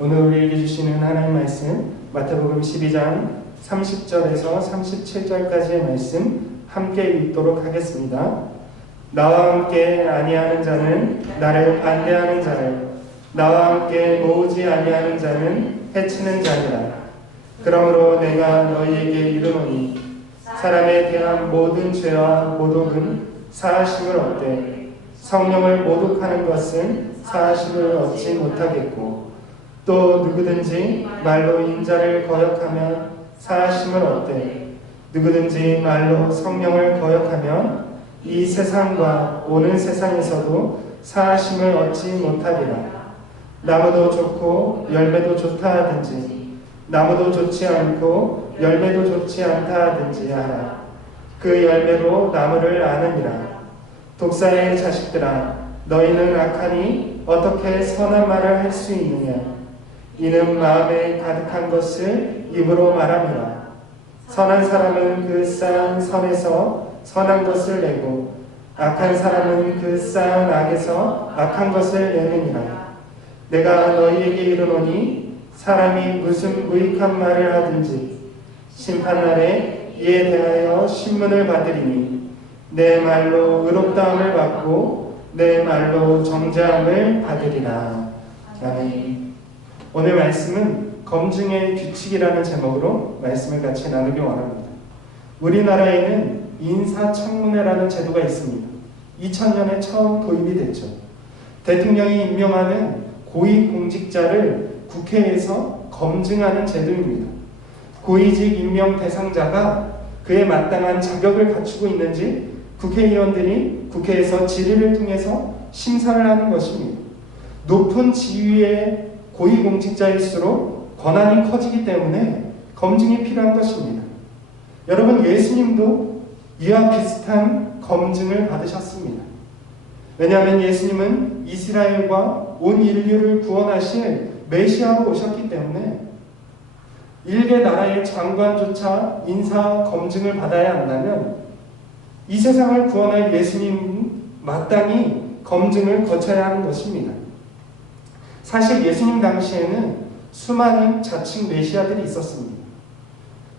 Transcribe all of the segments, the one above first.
오늘 우리에게 주시는 하나님 말씀 마태복음 12장 30절에서 37절까지의 말씀 함께 읽도록 하겠습니다. 나와 함께 아니하는 자는 나를 반대하는 자를, 나와 함께 모으지 아니하는 자는 해치는 자니라. 그러므로 내가 너희에게 이르노니 사람에 대한 모든 죄와 모독은 사하심을 얻되 성령을 모독하는 것은 사하심을 얻지 못하겠고, 또 누구든지 말로 인자를 거역하면 사하심을 얻되 누구든지 말로 성령을 거역하면 이 세상과 오는 세상에서도 사하심을 얻지 못하리라. 나무도 좋고 열매도 좋다 하든지 나무도 좋지 않고 열매도 좋지 않다 하든지 하라. 그 열매로 나무를 아느니라. 독사의 자식들아, 너희는 악하니 어떻게 선한 말을 할 수 있느냐? 이는 마음에 가득한 것을 입으로 말함이라. 선한 사람은 그 쌓은 선에서 선한 것을 내고 악한 사람은 그 쌓은 악에서 악한 것을 내느니라. 내가 너희에게 이르노니 사람이 무슨 무익한 말을 하든지 심판날에 이에 대하여 신문을 받으리니 내 말로 의롭다함을 받고 내 말로 정죄함을 받으리라. 아멘. 오늘 말씀은 검증의 규칙이라는 제목으로 말씀을 같이 나누기 원합니다. 우리나라에는 인사청문회라는 제도가 있습니다. 2000년에 처음 도입이 됐죠. 대통령이 임명하는 고위공직자를 국회에서 검증하는 제도입니다. 고위직 임명 대상자가 그에 마땅한 자격을 갖추고 있는지 국회의원들이 국회에서 질의를 통해서 심사를 하는 것입니다. 높은 지위의 고위공직자일수록 권한이 커지기 때문에 검증이 필요한 것입니다. 여러분, 예수님도 이와 비슷한 검증을 받으셨습니다. 왜냐하면 예수님은 이스라엘과 온 인류를 구원하실 메시아로 오셨기 때문에 일개 나라의 장관조차 인사 검증을 받아야 한다면 이 세상을 구원할 예수님은 마땅히 검증을 거쳐야 하는 것입니다. 사실 예수님 당시에는 수많은 자칭 메시아들이 있었습니다.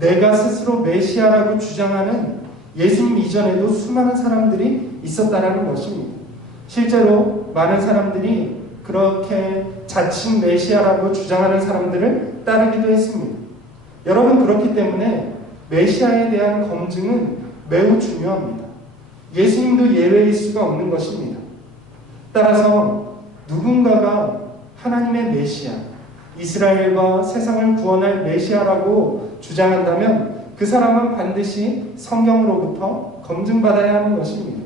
내가 스스로 메시아라고 주장하는 예수님 이전에도 수많은 사람들이 있었다는 것입니다. 실제로 많은 사람들이 그렇게 자칭 메시아라고 주장하는 사람들을 따르기도 했습니다. 여러분, 그렇기 때문에 메시아에 대한 검증은 매우 중요합니다. 예수님도 예외일 수가 없는 것입니다. 따라서 누군가가 하나님의 메시아, 이스라엘과 세상을 구원할 메시아라고 주장한다면 그 사람은 반드시 성경으로부터 검증받아야 하는 것입니다.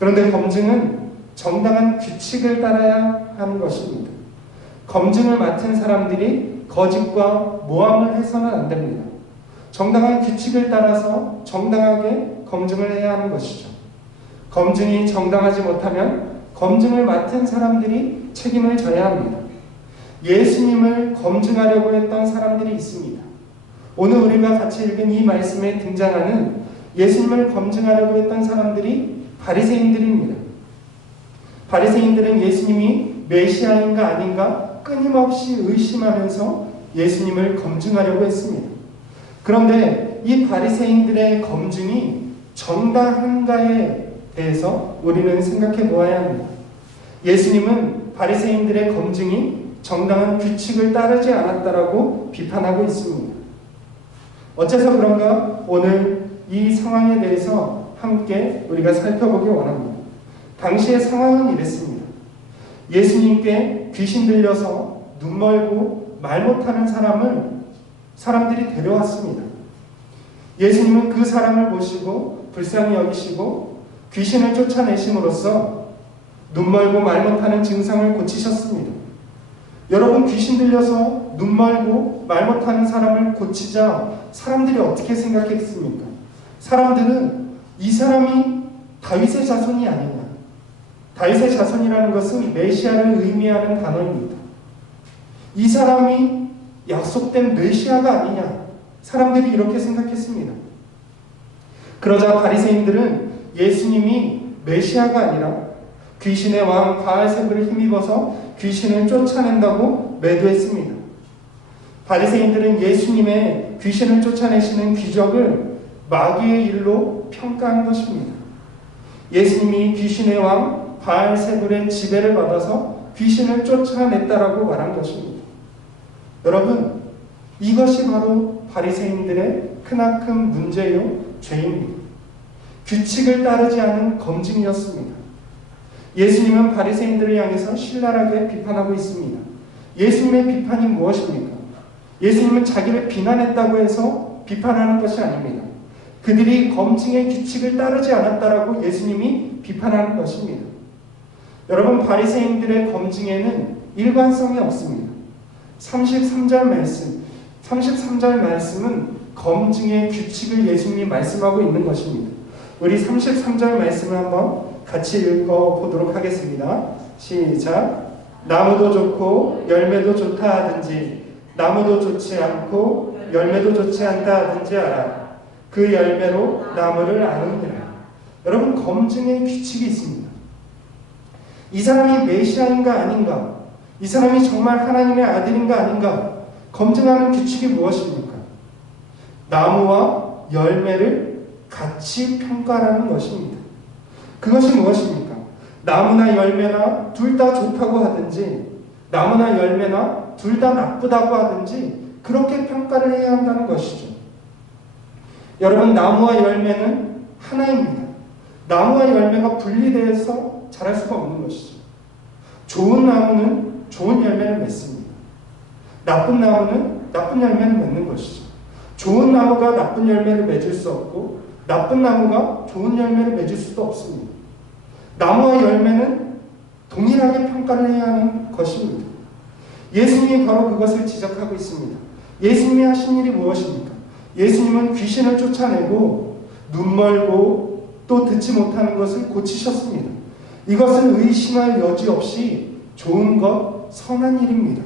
그런데 검증은 정당한 규칙을 따라야 하는 것입니다. 검증을 맡은 사람들이 거짓과 모함을 해서는 안 됩니다. 정당한 규칙을 따라서 정당하게 검증을 해야 하는 것이죠. 검증이 정당하지 못하면 검증을 맡은 사람들이 책임을 져야 합니다. 예수님을 검증하려고 했던 사람들이 있습니다. 오늘 우리가 같이 읽은 이 말씀에 등장하는 예수님을 검증하려고 했던 사람들이 바리새인들입니다. 바리새인들은 예수님이 메시아인가 아닌가 끊임없이 의심하면서 예수님을 검증하려고 했습니다. 그런데 이 바리새인들의 검증이 정당한가에 대해서 우리는 생각해 보아야 합니다. 예수님은 바리새인들의 검증이 정당한 규칙을 따르지 않았다라고 비판하고 있습니다. 어째서 그런가? 오늘 이 상황에 대해서 함께 우리가 살펴보기 원합니다. 당시의 상황은 이랬습니다. 예수님께 귀신 들려서 눈 멀고 말 못하는 사람들이 데려왔습니다. 예수님은 그 사람을 보시고 불쌍히 여기시고 귀신을 쫓아내심으로써 눈 멀고 말 못하는 증상을 고치셨습니다. 여러분, 귀신 들려서 눈 멀고 말 못하는 사람을 고치자 사람들이 어떻게 생각했습니까? 사람들은 이 사람이 다윗의 자손이 아니냐. 다윗의 자손이라는 것은 메시아를 의미하는 단어입니다. 이 사람이 약속된 메시아가 아니냐. 사람들이 이렇게 생각했습니다. 그러자 바리새인들은 예수님이 메시아가 아니라 귀신의 왕 바알세불을 힘입어서 귀신을 쫓아낸다고 매도했습니다. 바리새인들은 예수님의 귀신을 쫓아내시는 기적을 마귀의 일로 평가한 것입니다. 예수님이 귀신의 왕 바알세불의 지배를 받아서 귀신을 쫓아냈다라고 말한 것입니다. 여러분, 이것이 바로 바리새인들의 크나큰 문제요, 죄입니다. 규칙을 따르지 않은 검증이었습니다. 예수님은 바리새인들을 향해서 신랄하게 비판하고 있습니다. 예수님의 비판이 무엇입니까? 예수님은 자기를 비난했다고 해서 비판하는 것이 아닙니다. 그들이 검증의 규칙을 따르지 않았다라고 예수님이 비판하는 것입니다. 여러분, 바리새인들의 검증에는 일관성이 없습니다. 33절 말씀은 검증의 규칙을 예수님이 말씀하고 있는 것입니다. 우리 33절 말씀을 한번 같이 읽어보도록 하겠습니다. 시작. 나무도 좋고 열매도 좋다 하든지 나무도 좋지 않고 열매도 좋지 않다 하든지 알아. 그 열매로 나무를 아느니라. 여러분, 검증의 규칙이 있습니다. 이 사람이 메시아인가 아닌가, 이 사람이 정말 하나님의 아들인가 아닌가 검증하는 규칙이 무엇입니까? 나무와 열매를 같이 평가하는 것입니다. 그것이 무엇입니까? 나무나 열매나 둘 다 좋다고 하든지 나무나 열매나 둘 다 나쁘다고 하든지 그렇게 평가를 해야 한다는 것이죠. 여러분, 나무와 열매는 하나입니다. 나무와 열매가 분리되어서 자랄 수가 없는 것이죠. 좋은 나무는 좋은 열매를 맺습니다. 나쁜 나무는 나쁜 열매를 맺는 것이죠. 좋은 나무가 나쁜 열매를 맺을 수 없고 나쁜 나무가 좋은 열매를 맺을 수도 없습니다. 나무와 열매는 동일하게 평가를 해야 하는 것입니다. 예수님이 바로 그것을 지적하고 있습니다. 예수님이 하신 일이 무엇입니까? 예수님은 귀신을 쫓아내고 눈 멀고 또 듣지 못하는 것을 고치셨습니다. 이것은 의심할 여지 없이 좋은 것, 선한 일입니다.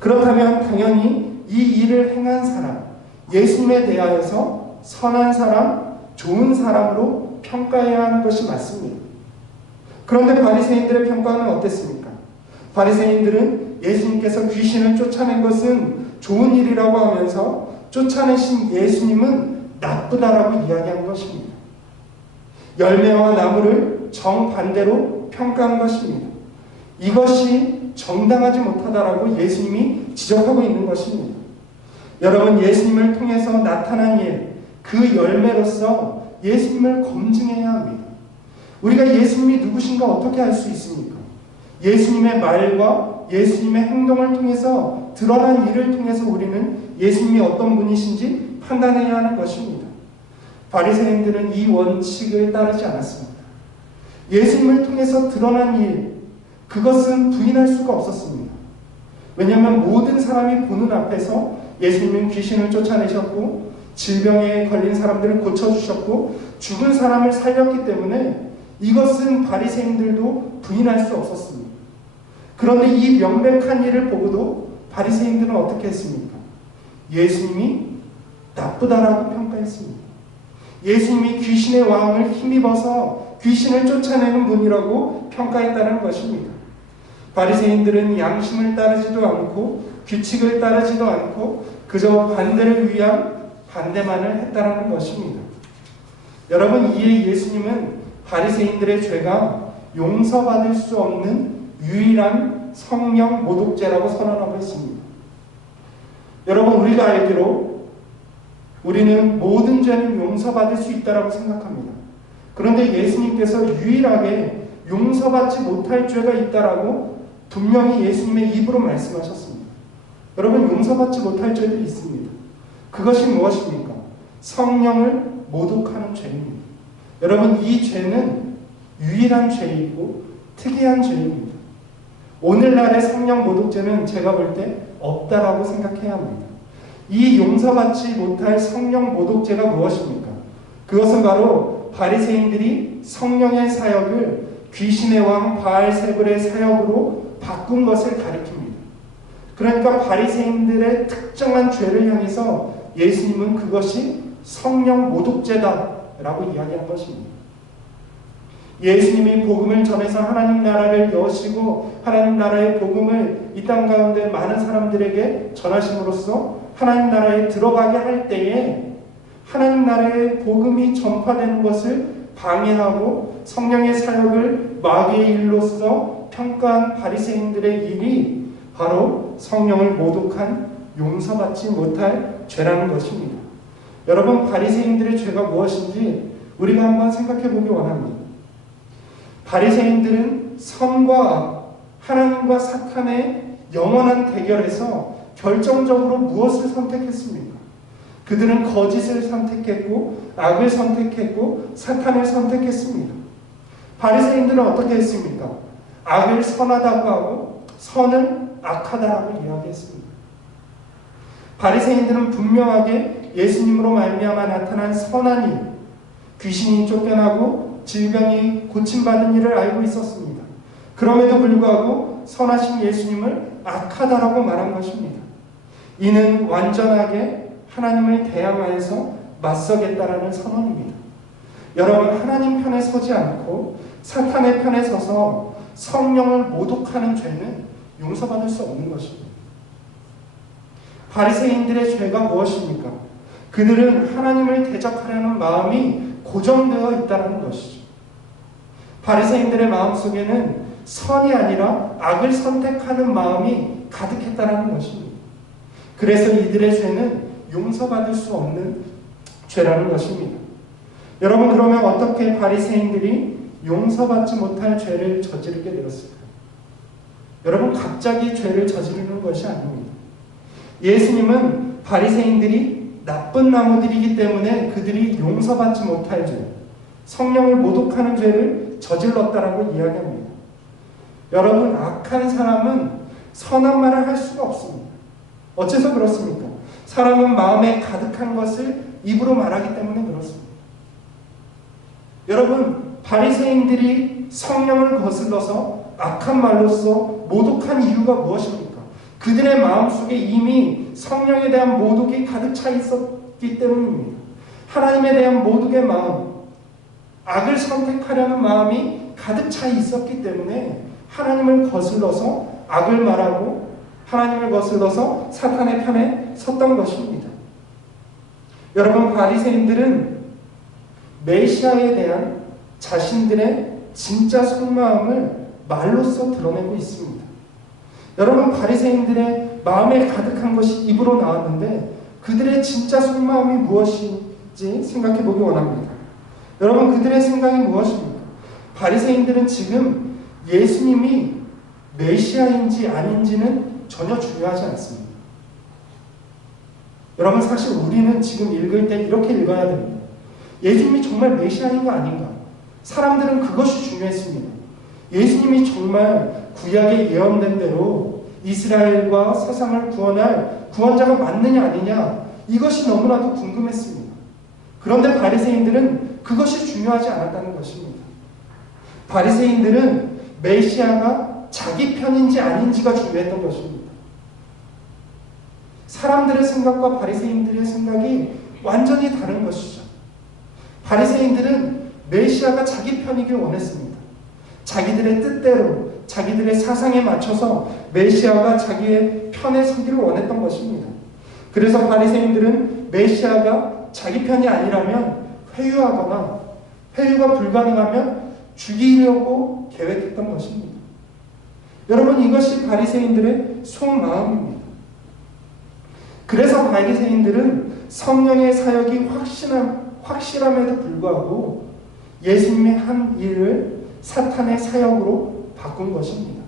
그렇다면 당연히 이 일을 행한 사람, 예수님에 대하여서 선한 사람, 좋은 사람으로 평가해야 하는 것이 맞습니다. 그런데 바리새인들의 평가는 어땠습니까? 바리새인들은 예수님께서 귀신을 쫓아낸 것은 좋은 일이라고 하면서 쫓아내신 예수님은 나쁘다라고 이야기한 것입니다. 열매와 나무를 정반대로 평가한 것입니다. 이것이 정당하지 못하다라고 예수님이 지적하고 있는 것입니다. 여러분, 예수님을 통해서 나타난 일, 그 열매로서 예수님을 검증해야 합니다. 우리가 예수님이 누구신가 어떻게 알 수 있습니까? 예수님의 말과 예수님의 행동을 통해서 드러난 일을 통해서 우리는 예수님이 어떤 분이신지 판단해야 하는 것입니다. 바리새인들은 이 원칙을 따르지 않았습니다. 예수님을 통해서 드러난 일, 그것은 부인할 수가 없었습니다. 왜냐하면 모든 사람이 보는 앞에서 예수님은 귀신을 쫓아내셨고 질병에 걸린 사람들을 고쳐주셨고 죽은 사람을 살렸기 때문에 이것은 바리새인들도 부인할 수 없었습니다. 그런데 이 명백한 일을 보고도 바리새인들은 어떻게 했습니까? 예수님이 나쁘다라고 평가했습니다. 예수님이 귀신의 왕을 힘입어서 귀신을 쫓아내는 분이라고 평가했다는 것입니다. 바리새인들은 양심을 따르지도 않고 규칙을 따르지도 않고 그저 반대를 위한 반대만을 했다는 것입니다. 여러분, 이에 예수님은 바리새인들의 죄가 용서받을 수 없는 유일한 성령 모독죄라고 선언하고 있습니다. 여러분, 우리가 알기로 우리는 모든 죄는 용서받을 수 있다고 생각합니다. 그런데 예수님께서 유일하게 용서받지 못할 죄가 있다라고 분명히 예수님의 입으로 말씀하셨습니다. 여러분, 용서받지 못할 죄들이 있습니다. 그것이 무엇입니까? 성령을 모독하는 죄입니다. 여러분, 이 죄는 유일한 죄이고 특이한 죄입니다. 오늘날의 성령 모독죄는 제가 볼 때 없다라고 생각해야 합니다. 이 용서받지 못할 성령 모독죄가 무엇입니까? 그것은 바로 바리새인들이 성령의 사역을 귀신의 왕 바알세불의 사역으로 바꾼 것을 가리킵니다. 그러니까 바리새인들의 특정한 죄를 향해서 예수님은 그것이 성령 모독죄다라고 이야기한 것입니다. 예수님이 복음을 전해서 하나님 나라를 여시고 하나님 나라의 복음을 이 땅 가운데 많은 사람들에게 전하심으로써 하나님 나라에 들어가게 할 때에 하나님 나라의 복음이 전파되는 것을 방해하고 성령의 사역을 마귀의 일로서 평가한 바리새인들의 일이 바로 성령을 모독한 용서받지 못할 죄라는 것입니다. 여러분, 바리새인들의 죄가 무엇인지 우리가 한번 생각해 보기 원합니다. 바리새인들은 선과 악, 하나님과 사탄의 영원한 대결에서 결정적으로 무엇을 선택했습니까? 그들은 거짓을 선택했고 악을 선택했고 사탄을 선택했습니다. 바리새인들은 어떻게 했습니까? 악을 선하다고 하고 선을 악하다라고 이야기했습니다. 바리새인들은 분명하게 예수님으로 말미암아 나타난 선한 일, 귀신이 쫓겨나고 질병이 고침받는 일을 알고 있었습니다. 그럼에도 불구하고 선하신 예수님을 악하다라고 말한 것입니다. 이는 완전하게 하나님을 대항하여서 맞서겠다라는 선언입니다. 여러분, 하나님 편에 서지 않고 사탄의 편에 서서 성령을 모독하는 죄는 용서받을 수 없는 것입니다. 바리새인들의 죄가 무엇입니까? 그들은 하나님을 대적하려는 마음이 고정되어 있다는 것이죠. 바리새인들의 마음속에는 선이 아니라 악을 선택하는 마음이 가득했다는 것입니다. 그래서 이들의 죄는 용서받을 수 없는 죄라는 것입니다. 여러분, 그러면 어떻게 바리새인들이 용서받지 못할 죄를 저지르게 되었을까요? 여러분, 갑자기 죄를 저지르는 것이 아닙니다. 예수님은 바리새인들이 나쁜 나무들이기 때문에 그들이 용서받지 못할 죄, 성령을 모독하는 죄를 저질렀다라고 이야기합니다. 여러분, 악한 사람은 선한 말을 할 수가 없습니다. 어째서 그렇습니까? 사람은 마음에 가득한 것을 입으로 말하기 때문에 그렇습니다. 여러분, 바리새인들이 성령을 거슬러서 악한 말로써 모독한 이유가 무엇입니까? 그들의 마음속에 이미 성령에 대한 모독이 가득 차 있었기 때문입니다. 하나님에 대한 모독의 마음, 악을 선택하려는 마음이 가득 차 있었기 때문에 하나님을 거슬러서 악을 말하고 하나님을 거슬러서 사탄의 편에 섰던 것입니다. 여러분, 바리새인들은 메시아에 대한 자신들의 진짜 속마음을 말로써 드러내고 있습니다. 여러분, 바리새인들의 마음에 가득한 것이 입으로 나왔는데 그들의 진짜 속마음이 무엇인지 생각해 보기 원합니다. 여러분, 그들의 생각이 무엇입니까? 바리새인들은 지금 예수님이 메시아인지 아닌지는 전혀 중요하지 않습니다. 여러분, 사실 우리는 지금 읽을 때 이렇게 읽어야 됩니다. 예수님이 정말 메시아인가 아닌가? 사람들은 그것이 중요했습니다. 예수님이 정말 구약에 예언된 대로 이스라엘과 세상을 구원할 구원자가 맞느냐 아니냐, 이것이 너무나도 궁금했습니다. 그런데 바리새인들은 그것이 중요하지 않았다는 것입니다. 바리새인들은 메시아가 자기 편인지 아닌지가 중요했던 것입니다. 사람들의 생각과 바리새인들의 생각이 완전히 다른 것이죠. 바리새인들은 메시아가 자기 편이길 원했습니다. 자기들의 뜻대로, 자기들의 사상에 맞춰서 메시아가 자기의 편에 서기를 원했던 것입니다. 그래서 바리새인들은 메시아가 자기 편이 아니라면 회유하거나 회유가 불가능하면 죽이려고 계획했던 것입니다. 여러분, 이것이 바리새인들의 속마음입니다. 그래서 바리새인들은 성령의 사역이 확실함에도 불구하고 예수님의 한 일을 사탄의 사역으로 바꾼 것입니다.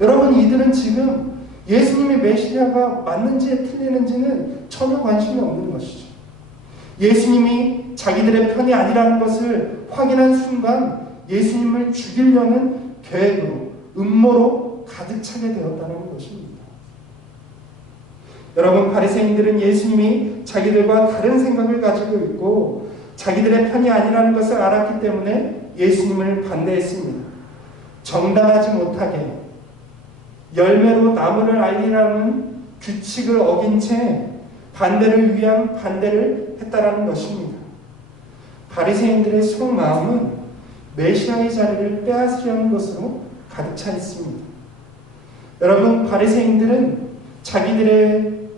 여러분, 이들은 지금 예수님의 메시아가 맞는지 틀리는지는 전혀 관심이 없는 것이죠. 예수님이 자기들의 편이 아니라는 것을 확인한 순간 예수님을 죽이려는 계획으로, 음모로 가득 차게 되었다는 것입니다. 여러분, 바리새인들은 예수님이 자기들과 다른 생각을 가지고 있고 자기들의 편이 아니라는 것을 알았기 때문에 예수님을 반대했습니다. 정당하지 못하게 열매로 나무를 알리라는 규칙을 어긴 채 반대를 위한 반대를 했다라는 것입니다. 바리새인들의 속마음은 메시아의 자리를 빼앗으려는 것으로 가득 차 있습니다. 여러분, 바리새인들은 자기들의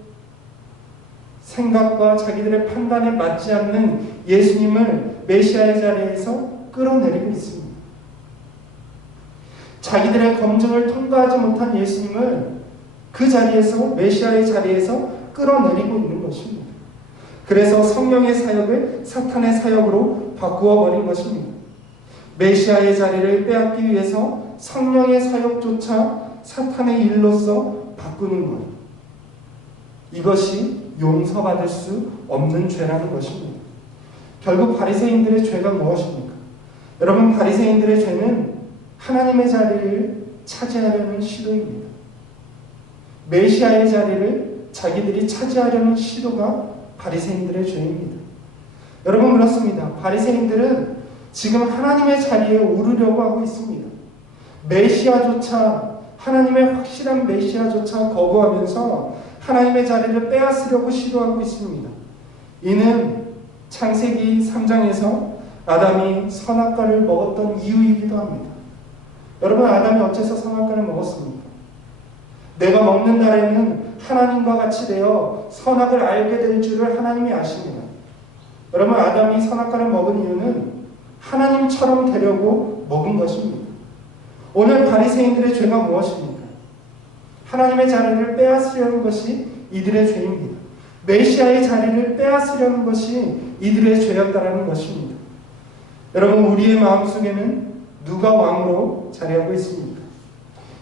생각과 자기들의 판단에 맞지 않는 예수님을 메시아의 자리에서 끌어내리고 있습니다. 자기들의 검증을 통과하지 못한 예수님을 그 자리에서, 메시아의 자리에서 끌어내리고 있는 것입니다. 그래서 성령의 사역을 사탄의 사역으로 바꾸어 버린 것입니다. 메시아의 자리를 빼앗기 위해서 성령의 사역조차 사탄의 일로서 바꾸는 것, 이것이 용서받을 수 없는 죄라는 것입니다. 결국 바리새인들의 죄가 무엇입니까? 여러분, 바리새인들의 죄는 하나님의 자리를 차지하려는 시도입니다. 메시아의 자리를 자기들이 차지하려는 시도가 바리새인들의 죄입니다. 여러분, 그렇습니다. 바리새인들은 지금 하나님의 자리에 오르려고 하고 있습니다. 메시아조차, 하나님의 확실한 메시아조차 거부하면서 하나님의 자리를 빼앗으려고 시도하고 있습니다. 이는 창세기 3장에서 아담이 선악과를 먹었던 이유이기도 합니다. 여러분, 아담이 어째서 선악과를 먹었습니까? 내가 먹는 날에는 하나님과 같이 되어 선악을 알게 될 줄을 하나님이 아십니다. 여러분, 아담이 선악과를 먹은 이유는 하나님처럼 되려고 먹은 것입니다. 오늘 바리새인들의 죄가 무엇입니까? 하나님의 자리를 빼앗으려는 것이 이들의 죄입니다. 메시아의 자리를 빼앗으려는 것이 이들의 죄였다라는 것입니다. 여러분, 우리의 마음속에는 누가 왕으로 자리하고 있습니까?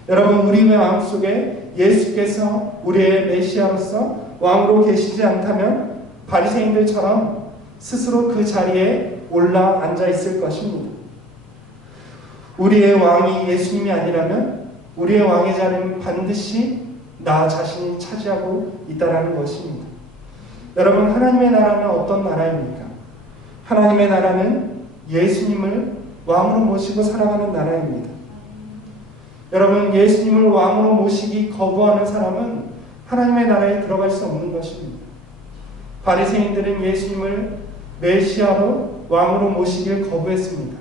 여러분, 우리의 마음속에 예수께서 우리의 메시아로서 왕으로 계시지 않다면 바리새인들처럼 스스로 그 자리에 올라 앉아 있을 것입니다. 우리의 왕이 예수님이 아니라면 우리의 왕의 자리는 반드시 나 자신이 차지하고 있다는 것입니다. 여러분, 하나님의 나라는 어떤 나라입니까? 하나님의 나라는 예수님을 왕으로 모시고 살아가는 나라입니다. 여러분, 예수님을 왕으로 모시기 거부하는 사람은 하나님의 나라에 들어갈 수 없는 것입니다. 바리새인들은 예수님을 메시아로 왕으로 모시길 거부했습니다.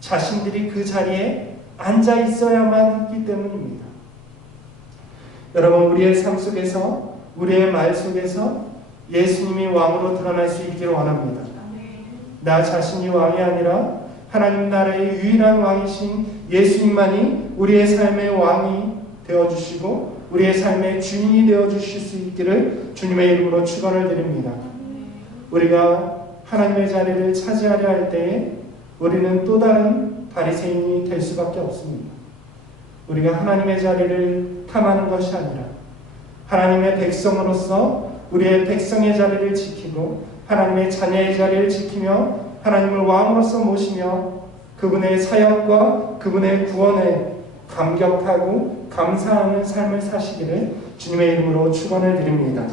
자신들이 그 자리에 앉아 있어야만 했기 때문입니다. 여러분, 우리의 삶 속에서, 우리의 말 속에서 예수님이 왕으로 드러날 수 있기를 원합니다. 나 자신이 왕이 아니라 하나님 나라의 유일한 왕이신 예수님만이 우리의 삶의 왕이 되어주시고 우리의 삶의 주인이 되어주실 수 있기를 주님의 이름으로 축원을 드립니다. 우리가 하나님의 자리를 차지하려 할 때에 우리는 또 다른 바리새인이 될 수밖에 없습니다. 우리가 하나님의 자리를 탐하는 것이 아니라 하나님의 백성으로서 우리의 백성의 자리를 지키고 하나님의 자녀의 자리를 지키며 하나님을 왕으로서 모시며 그분의 사역과 그분의 구원에 감격하고 감사하는 삶을 사시기를 주님의 이름으로 축원을 드립니다.